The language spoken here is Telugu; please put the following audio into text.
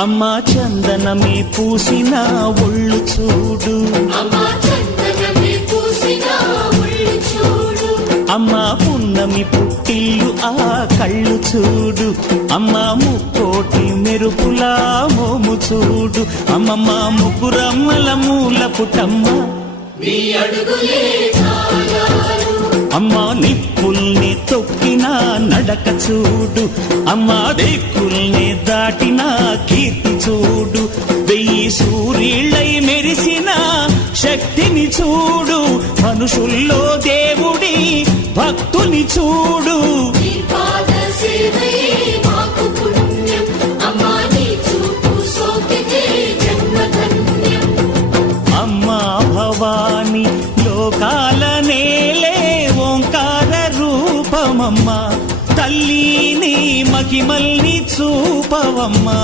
అమ్మా చందనమే పూసిన ఒళ్ళు చూడు, అమ్మా పున్నమి పుట్టిల్లు ఆ కళ్ళు చూడు, అమ్మా ముక్కోటి మెరుపులా మోము చూడు, అమ్మమ్మ ముగ్గురమ్మల మూల పుటమ్మ అమ్మా నిప్పుల్ని తొక్కిన నడక చూడు, అమ్మా దిక్కుల్ని దాటిన కీర్తి చూడు, 1000 సూర్యుళ్ళై మెరిసిన శక్తిని చూడు, మనుషుల్లో దేవుడి భక్తుని చూడు. అమ్మా భవాని లోకాల నేలే ఓంకార రూపమమ్మా, తల్లిని మహిమల్ని చూపవమ్మా.